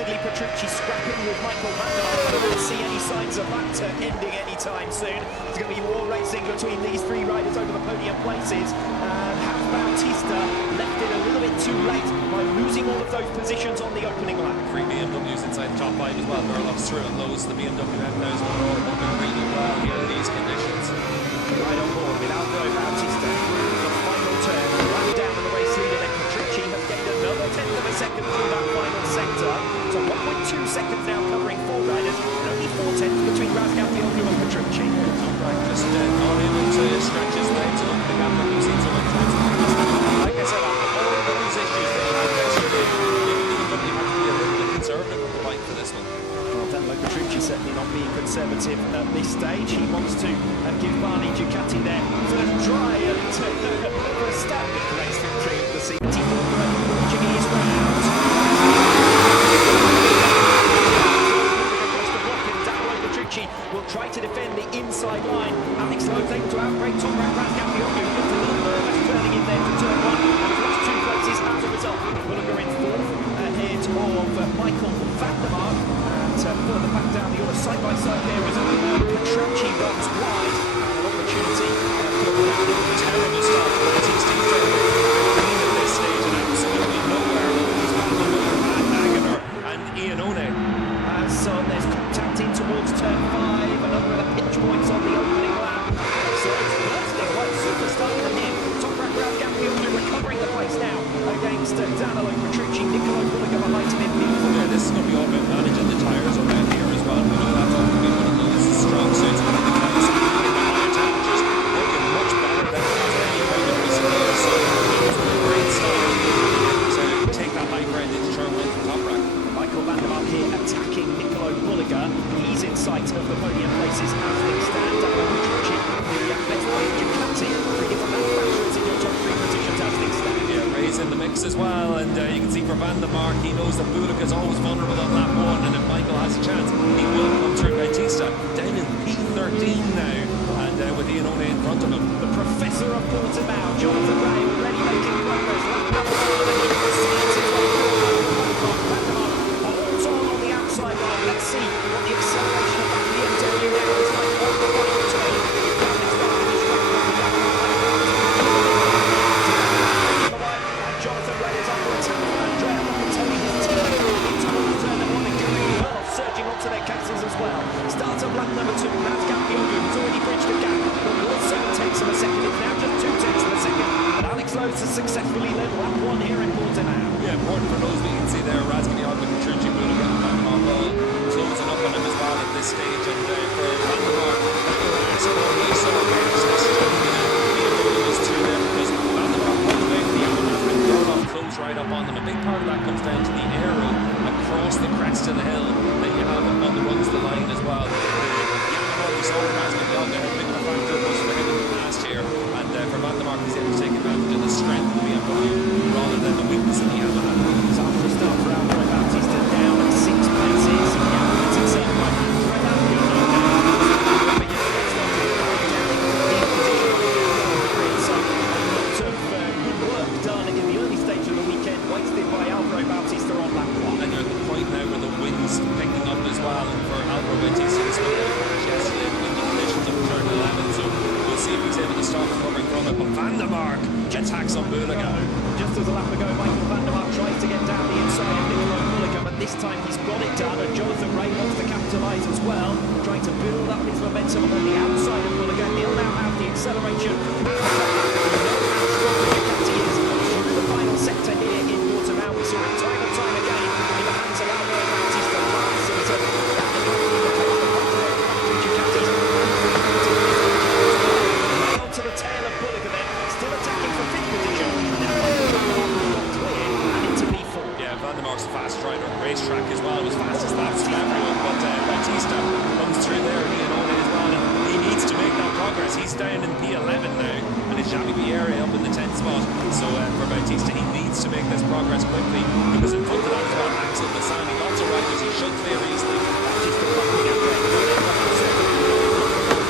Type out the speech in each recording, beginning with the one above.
repeatedly Petrucci scrapping with Michael van der Mark. I don't see any signs of that ending anytime soon. There's going to be war racing between these three riders over the podium places. Has Bautista left it a little bit too late by losing all of those positions on the opening lap? Three BMWs inside the top five as well. Verloff's through and lows the BMW M1000 all moving really well here in these conditions. Right on board with Bautista through the final turn. Right down to the race leader, then Petrucci has gained another tenth of a second through that final sector. So 1.2 seconds now covering four riders, and only 4/10 between Razgatlioglu and Petrucci. Toprak just not able to stretch his legs up the gap that we've seen so many times. Like I said, after all those issues that he had yesterday, BMW had to be a little bit conservative with the bike for this one. Well, Danilo Petrucci certainly not being conservative at this stage. He wants to give Barney Ducati their first try at for a standing race victory of the season. Portuguese round. Across the block, and Danilo Petrucci will try to defend the inside line. Alex Lowe's able to outbreak Toprak Razgatlıoğlu. Just a little nervous turning in there to turn one. And lost 2 places as a result. Bulega in fourth ahead of Michael van der Mark. Further back down the other side by side there is Petrucci runs wide, and an opportunity for a terrible start for Bautista. At this stage and absolutely nowhere. He's back on Conqueror and Iannone. So there's contact in towards turn 5, another of the pinch points on the opening lap. So it's bursting like superstar for him. Toprak Razgatlıoğlu recovering the place now against Danilo Petrucci. Nicolo Bulega behind him in P4. Yeah, this is going to be all about managing the tyres around here as well. We know that's all going to be one of those strong suits. But the clouds in the higher temperatures looking much better than it has any point in recent years. So it's a great start to take that high ground into turn 1 for Toprak. Michael van der Mark here attacking Nicolo Bulega. He's in sight of the podium places as things stand. Danilo Petrucci, the best way Ducati, 3 different manufacturers in your top 3 positions as things stand. Yeah, Ray's in the mix as well, and you can see for van der Mark, he knows that Bulega is always vulnerable on lap 1, and if Michael has a chance, he will come through. Bautista down in P13 now, and with Iannone in front of him. The professor of Portimao, Jonathan Ray, already making progress. Lap number 1, and you can see it's van der Mark holds on the outside line. Let's see what the acceleration of that BMW now is like on the right turn. Jonathan Ray is under attack from Andrea Locatelli. He's turning into the turn and one and going well, surging onto their cases as well. Starts of lap number 2, Razgatlioglu has already bridged the gap. But more 7/10 of a second, it's now just 2/10 of a second. And Alex Lowe's has successfully led lap 1 here in Portimao. Yeah, important for those, but you can see there, Razgatlioglu, Petrucci, Bulega, and van der Mark all closing up on him as well at this stage. And for van der Mark, last 4 races, so nervousness is through there because van der Mark pulled away from the Algarve and Verloff closed right up on them. A big part of that comes down to the aero across the crest of the hill that you have on the runs of the line as well. We saw Razgatlioglu had a bit of a factor was for him in the past here, and for van der Mark he's able to take advantage of the strength of the BMW rather than the weakness of the Yamaha. So after the start for Bautista down at 6 places. Picking up as well, and for Algarve Bautista he spent a crash yesterday in windy conditions up turn 11, so we'll see if he's able to start recovering from it. But van der Mark attacks on Bulega. Just as a lap ago, Michael van der Mark tries to get down the inside of Nicolo Bulega, but this time he's got it done, and Jonathan Ray wants to capitalise as well, trying to build up his momentum on the outside of Bulega. He'll now have the acceleration. Ducati is through the final sector here in Portimao. We saw it time and time again in the hands of Algarve Bautista last season. To the tail of Bulega then, still attacking for 5th position. And into P4. Yeah, van der Mark's a fast rider on the racetrack as well. It was fastest laps from everyone, but Bautista comes through there and Iannone as well, and he needs to make that progress. He's down in P11 now, and it's Xavi Vieira up in the 10th spot. So for Bautista, he needs to make this progress quickly, because in front of that as well, Axel Bassani, lots of riders he should clear easily. Bautista running out there,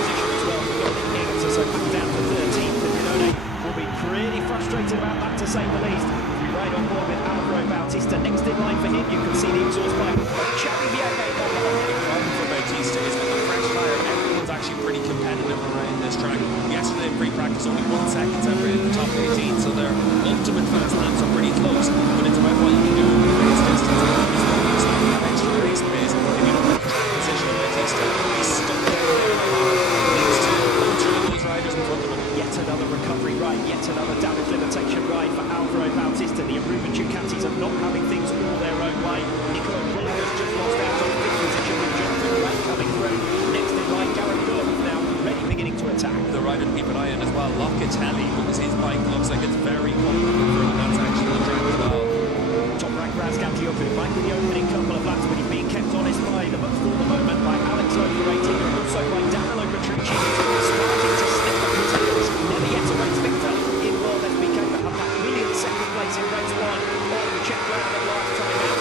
position as well for Golden Kings, so back down to 13th, and Iannone will be pretty frustrated about that, to say the least. right on board with Álvaro Bautista. Next in line for him, you can see the exhaust pipe. Cherry Viaga on the line. The problem for Bautista is with the fresh tyre, everyone's actually pretty competitive around this track. Yesterday in pre-practice, only 1 second separated the top 18, so their ultimate fast laps are pretty close, but it's about what you can do in the race distance. He's not using that extra race pace. If you don't have the track position of Bautista, he's stuck down there in the car. Needs to pull through those riders in front of him. Yet another recovery ride, yet another damage limitation ride for Álvaro Bautista. The Aruba Ducatis are not having things all their own way. Nicolo Bulega's just lost out on 5th position with Jonathan Ray coming through. Next in line, Gareth Gordon now already beginning to attack. The rider to keep an eye on as well, Locatelli, because his bike looks like it's very comfortable for him, and that's actually the track as well. Toprak Razgatlıoğlu might be the opening couple of laps, but he's being kept honest by the for the moment by Alex Loper and also by Danilo Petrucci, who's starting to slip up his heels. Never yet a race victor in World SBK, but had that brilliant second place in race 1 on the check round at last time out.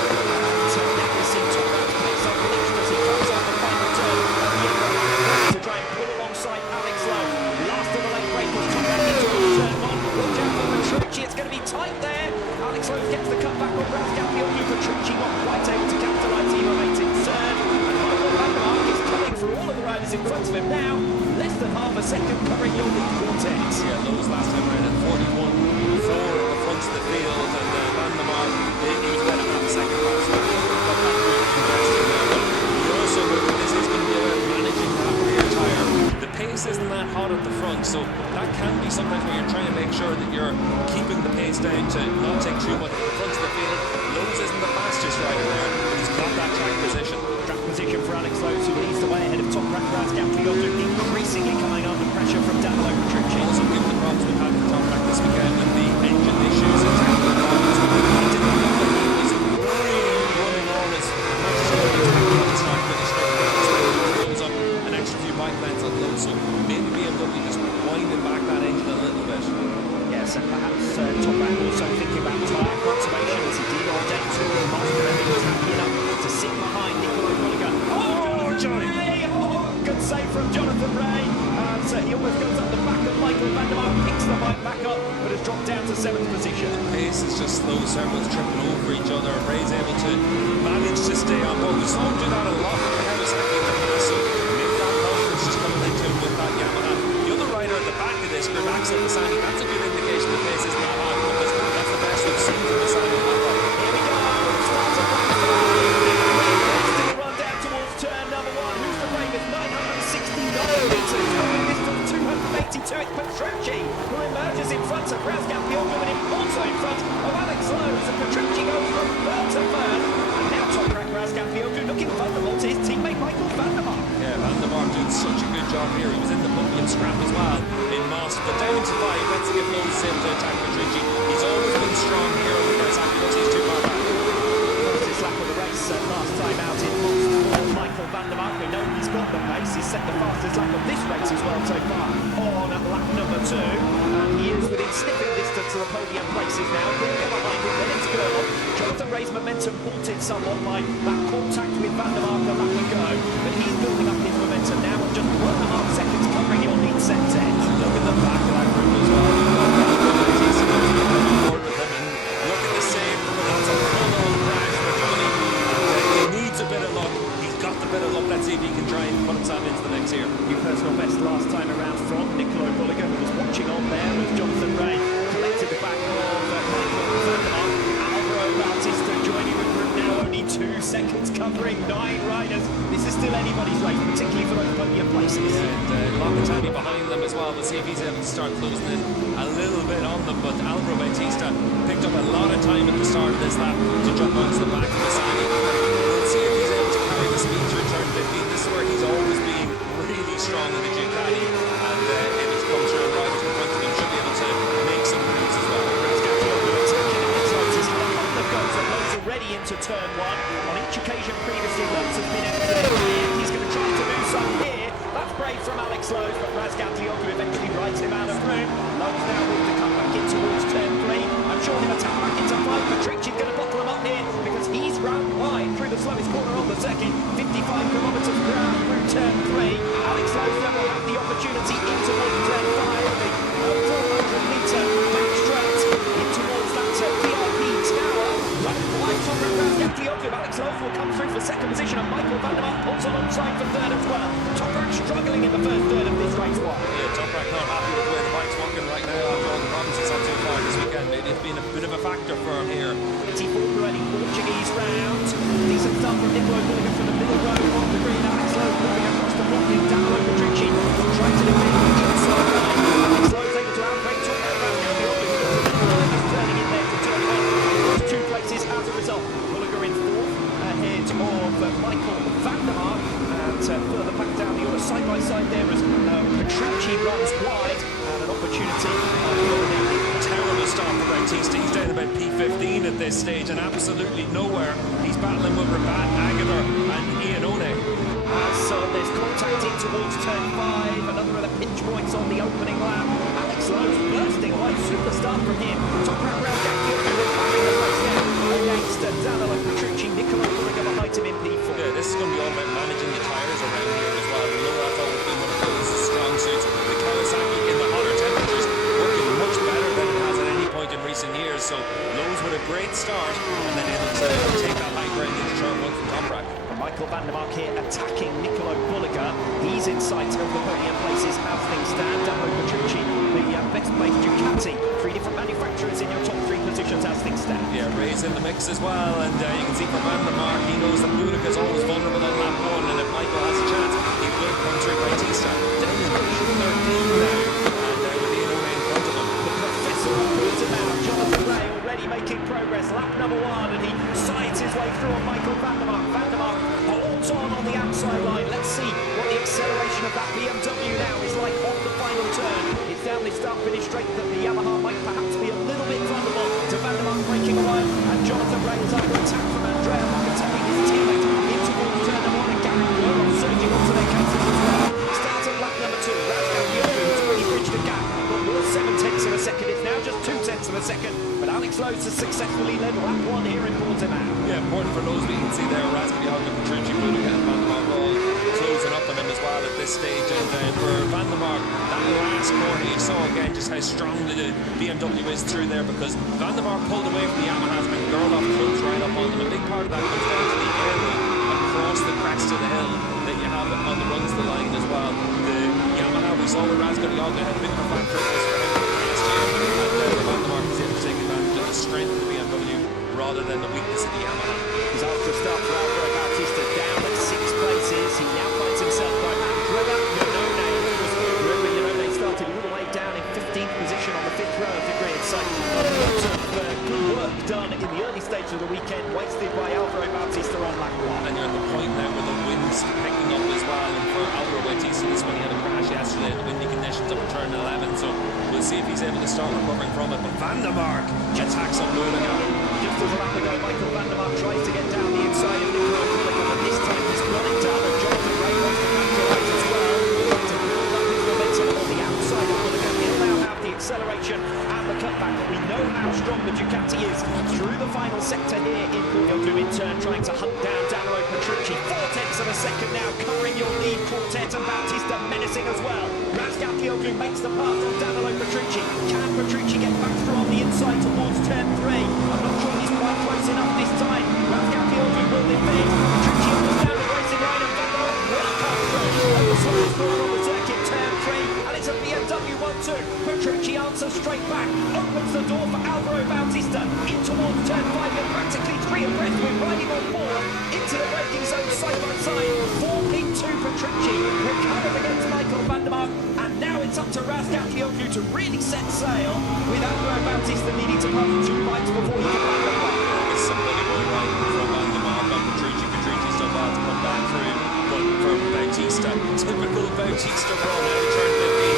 So now we see Toprak pace up Nicholas as he comes on the final turn at the end of the lap to try and pull alongside Alex Lowe. Last of the late break was Toprak into turn 1. Watch out for Petrucci, it's going to be tight there. Alex Lowe gets the cut back on Razgatlioglu. Petrucci not quite able to capitalise, he remains in third. And Michael Van der Mark is coming for all of the riders in front of him now. Less than half a second covering your lead vortex. Yeah, Lowe's last time around at 41 for the front of the field, and Van der Mark, he was better than the second lap, so got that good interesting there. But you also look at this is going to be about managing that rear tyre. The pace isn't that hot at the front, so that can be sometimes where you're trying to make sure that you're keeping the pace down to not take too much at the front of the field. Lowe's isn't the fastest rider there, but he's got that track position. Track position for Alex Lowe, who leads the way ahead of Toprak Razgatlıoğlu, increasingly coming under pressure from Danilo Petrucci. Also, given the problems we've had with Toprak this weekend with the engine issues and technical problems, he didn't look like he was really running on as much as he was at the start finish straight. He goes up an extra few bike lengths on Lowe, so maybe BMW just winding back that engine a little bit. Yes, and perhaps Toprak also thinking about tyre conservation as he did on day 2 of Master and he was happy enough to sit behind Nicolo Bulega. Oh, Johnny! Oh, good save from Jonathan Ray. So he almost goes up the back of Michael Van der Mark, picks the bike back up, but has dropped down to 7th position. The pace is just slow, everyone's tripping over each other. Ray's able to manage to stay on board. We saw him do that a lot with Kawasaki in the past, so maybe that confidence just coming into him with that Yamaha. The other rider at the back of this group, Axel Bassani, that's a good indication the pace isn't that hot, because that's the best we've seen from Bassani on that bike. Here we go, starts a black flag. Still run down towards turn number 1. Who's the bravest? 969 metres. Coming this from 282, it's Petrucci who emerges in front of Razgatlioglu and also in front of Alex Lowe. So Petrucci goes from 3rd to 3rd. And now Toprak Razgatlioglu looking vulnerable to his teammate Michael Van der Mark. Yeah, Van der Mark doing such a good job here. He was in the podium scrap as well in Moss, but down to 5. Let's see if Lowe's able to attack Petrucci. He's always been strong here with Razgatlioglu. He's too far back. Fastest lap of the race last time out in Moss for Michael Van der Mark. We know he's got the pace. He's set the fastest lap of this race as well so far on at lap number 2. And he is within sniffing distance of the podium places now. Bulega behind him, then it's Gurlov. Jonathan Ray's momentum halted somewhat by that contact with Van der Mark a lap ago. But he's building up his momentum now with just 1.5 seconds covering your lead set 10. Look at the back of that group as well. He's forward with him, and look at the save. That's a full on crash for Johnny. He needs a bit of luck. He's got the bit of luck. Let's see if he can try and put himself into the next here. New personal best last time around from Nicolo Bulega, who was watching on there as Jonathan Ray collected the back of Michael Van der Mark. Álvaro Bautista joining the group now, only 2 seconds covering 9 riders. This is still anybody's race, particularly for those podium places. And Locatelli behind them as well. We'll see if he's able to start closing in a little bit on them. But Álvaro Bautista picked up a lot of time at the start of this lap to jump onto the back of Bassani. We'll see if he's able to carry the speed through turn 15. This is where he's always been really strong in the Ducati. And if it comes around riders in front of him, should be able to make some moves as well. Razgatlioglu attacking it. It's like this helicopter goes and Lowe's already into turn 1. On each occasion previously, Lowe's has been exited here. He's going to try to do some here. That's brave from Alex Lowe, but Razgatlioglu eventually rides him out of room. Lowe's now moved to come back in towards turn 3. I'm sure he'll attack back into 5. Petrucci's going to bottle him up here because he's run wide through the slowest corner on the circuit. 55 kilometres per hour through turn 3. Alex Lowe then will have the opportunity in towards turn 5. The 400 metre back straight in towards that VIP Nicolo Bulega from the middle row on the green. Alex Lowe moving across the blocking. Danilo Petrucci will try to defend the inside line. Alex Lowe's able to outbreak Toprak Razgatlıoğlu, who looks a little nervous turning in there to turn one. Lost 2 places as a result. Bulega in 4th ahead of Michael van der Mark. And further back down the order side by side there as Petrucci runs wide and an opportunity. Terrible start for Bautista. He's down about P15 at this stage and absolutely nowhere. He's battling with Rabat, Agador and Iannone. There's contact in towards turn 5. Another of the pinch points on the opening lap. Alex Lowe's bursting away. Superstar from him. Toprak Razgatlıoğlu back in the place there against Danilo Petrucci. Nicolo Bulega behind him in P4. Yeah, this is going to be all about managing the tyres around here as well. We know that's always been one of those strong suits. The Kawasaki in the hotter temperatures working much better than it has at any point in recent years. So Lowe's with a great start and then able to take that high ground into turn 1 from Toprak. Michael van der Mark here attacking Nicolo Bulega. He's in sight of the podium places as things stand. Danilo Petrucci, the best placed Ducati. 3 different manufacturers in your top 3 positions as things stand. Yeah, Ray's in the mix as well, and you can see from van der Mark, he knows that Bulega is always vulnerable on lap 1, and if Michael has a chance, he will come through Bautista. Down in P13 now, and with Iannone in front of him. The professor of Portimao, Jonathan Ray, already making progress. Lap number 1, and he sides his way through on Michael van der Mark. Van der Mark holds on the outside line. Let's see what the acceleration of that BMW now is like on the final turn. It's down this start-finish straight that the Yamaha might perhaps be a little bit vulnerable to van der Mark breaking away. And Jonathan Ray is under attack from Andrea Locatelli, his teammate, in towards turn number 1, and Gary Burrow surging onto their cases as well. Starts at lap number 2. Razgatlioglu has already bridged the gap. Got more 7/10 of a second. It's now just 2/10 of a second. But Alex Lowe has successfully led lap 1 here in Portimao. Yeah, important for those we can see there, Razgatlioglu, Petrucci, Bulega and van der Mark all closing up on him as well at this stage. And for van der Mark, that last corner you saw again just how strong the BMW is through there, because van der Mark pulled away from the Yamahas and girl off close right up on them. A big part of that comes down to the airway across the crest of the hill that you have on the runs the line as well. The Yamaha we saw with Razgatlioglu had a bit of a factor in this for him last year, and van der Mark is able to take advantage of the strength of the BMW rather than the weakness of the Yamaha. He's after a start for Algarve Bautista, down at 6 places. He now finds himself by Andrea Iannone. Remember, Iannone started all the way down in 15th position on the 5th row of the grid. So a lot of good work done in the early stage of the weekend, wasted by Algarve Bautista on lap 1. And you're at the point now where the wind's picking up as well. And for Algarve Bautista, this one he had a crash yesterday in the windy conditions up at turn 11. So we'll see if he's able to start recovering from it. But van der Mark attacks on Bulega. Just as a lap ago, Michael van der Mark tries to get down the inside of Nicolo Bulega, but this time he's got it down, and Jonathan Ray wants to capitalize as well. To build up his momentum on the outside of Bulega. He'll now have the acceleration and the cutback, but we know how strong the Ducati is through the final sector here in Portimao. In turn, trying to hunt down Danilo Petrucci. 4/10 of a second now, covering your lead quartet, and Bautista menacing as well. Razgatlioglu makes the pass on Danilo Petrucci. Can Petrucci get back through on the inside towards turn 3? I'm not sure he's quite close enough this time. Razgatlioglu will defend. Petrucci almost down the racing line, and van der Mark will come through. And the slowest corner on the circuit, turn 3, and it's a BMW 1-2. Petrucci answers straight back, opens the door for Algarve Bautista in towards turn 5, and practically 3 abreast with riding on board into the braking zone side by side. 4P2 Petrucci recovers against Michael van der Mark, and now it's up to Razgatlioglu to really set sail, with Algarve Bautista needing to pass 2 bikes before he can land the plane. It's somebody going right from van der Mark on Petrucci. Petrucci's done well to come back through, but for Bautista, typical Bautista run out of turn 15,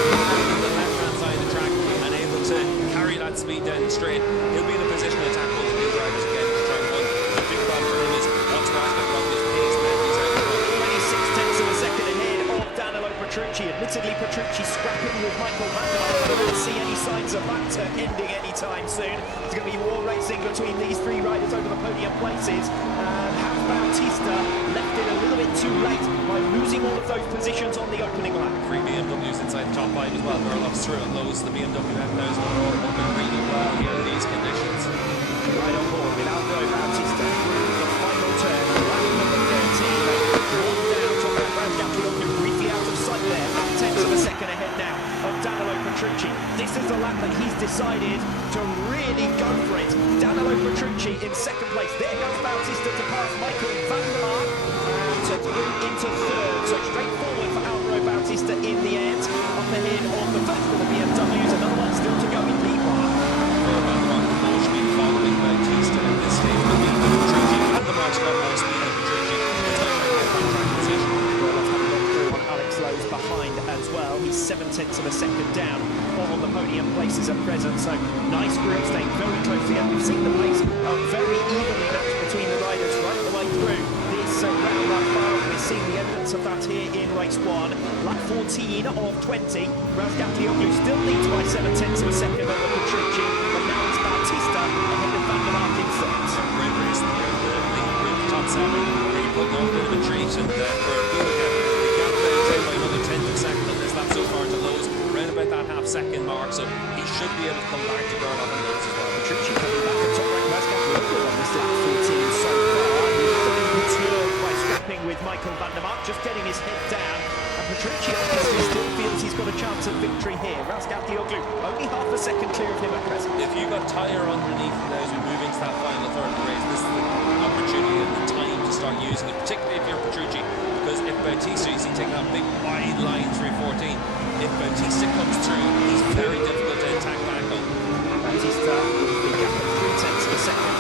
on the left-hand side of the track, and able to carry that speed down the straight. He'll be in a position to attack both of these drivers again into turn 1. The big problem for him is what's Razgatlioglu's pace when he's out in front. 26/10 of a second ahead of Danilo Petrucci. Admittedly, Petrucci scrapping with Michael van der Mark. I don't see any signs of that ending anytime soon. It's going to be war racing between these 3 riders over the podium places. And has Bautista left it a little bit too late by losing all of those positions on the opening lap? 3 BMWs inside the top 5 as well. Verloff's through and lows. The BMW M1000 are all looking really well here in these conditions. Right on board with Algarve Bautista through the final turn. Lap number 13. One down. Toprak Razgatlıoğlu briefly out of sight there. 8/10 of a second ahead now of Danilo Petrucci. This is the lap that he's decided to really go for it. Danilo Petrucci in second place. There goes Bautista to pass Michael van der Mark. turn through into third. So straightforward for Álvaro Bautista in the end. Up ahead on the first of the BMWs, another one still to go in P1. Should be following Bautista at this stage, but being the Petrucci and the March got more speed than Petrucci. It's going to get that track position. Well, let's have a look through on Alex Lowe's behind as well. He's 7/10 of a second down on the podium places at present. So nice group staying very close together. We've seen the pace very evenly matched between the riders right the way through this round lap 5. We've seen the evidence of that here in race 1. Lap 14 of 20. Razgatlioglu still leads by 7/10 of a second over Petrucci, but now it's Bautista ahead of Van der Mark in front. Great race there. The group top 7 really putting on a bit of a treat, and for Bulega, the gap down by another 10th of a second on this lap so far to Lowe's, around about that half-second mark, so he should be able to come back to Gernot and Lowe's as well. Petrucci coming back at Toprak Razgatlıoğlu on this lap 14 so far. He's fully perturbed by scrapping with Michael van der Mark, just getting his head down. And Petrucci obviously still feels he's got a chance of victory here. Razgatlioglu only half a second clear of him at present. If you got tyre underneath now as we move into that final third of the race, this is the opportunity and the time to start using it, particularly if you're Petrucci, because if Bautista, you see taking that big wide line through 14, if Bautista comes through, he's very difficult to attack back on. Bautista with the gap of 3/10 of a second.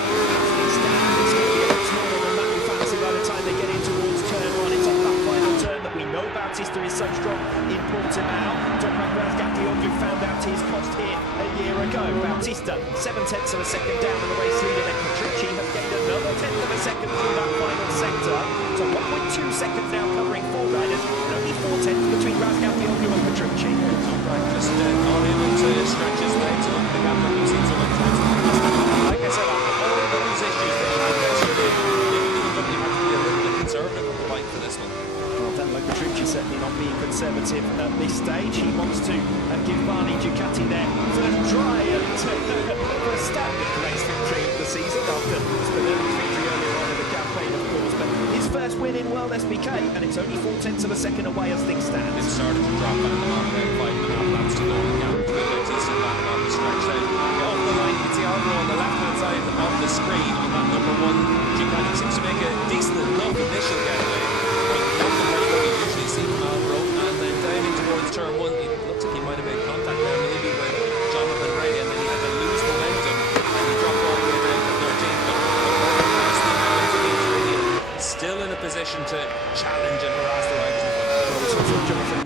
He's down. It's going to be a bit smaller than that, we fancy, by the time they get in towards turn 1. It's on that final turn that we know Bautista is so strong in Portimao. Toprak Razgatlıoğlu found out his cost here a year ago. Bautista 7/10 of a second down in the race leader. Then Petrucci has gained another 10th of a second through that final sector. So 1.2 seconds now covering 4 riders, and only 4/10 between Razgatlıoğlu and Petrucci. Toprak just not able to stretch his legs up the gap that we've seen so many times. Like I said, after all those issues that he had yesterday, BMW had to be a little bit conservative with the bike for this one. Well, Danilo Petrucci certainly not being conservative at this stage. He wants to give Barney Ducati their first try at for a standard race victory of the season after Spinelli's victory earlier on in the campaign, of course. But his first win in World SBK, and it's only 4/10 of a second away as things stand. It started to drop Van der Mark there, 5.5 laps to go. The gap between Bautista and Van der Mark is stretched out. Off the line, you can see Alvaro on the left-hand side of the screen on that number 1 Ducati. Seems to make a decent enough initial getaway, but not the way that we usually see from Alvaro. And then down in towards turn 1, it looks like he might have made contact there, maybe with Jonathan Ray, and then he had to lose momentum, and he dropped all the way down to 13th. But still in a position to challenge and harass the riders in front. Well,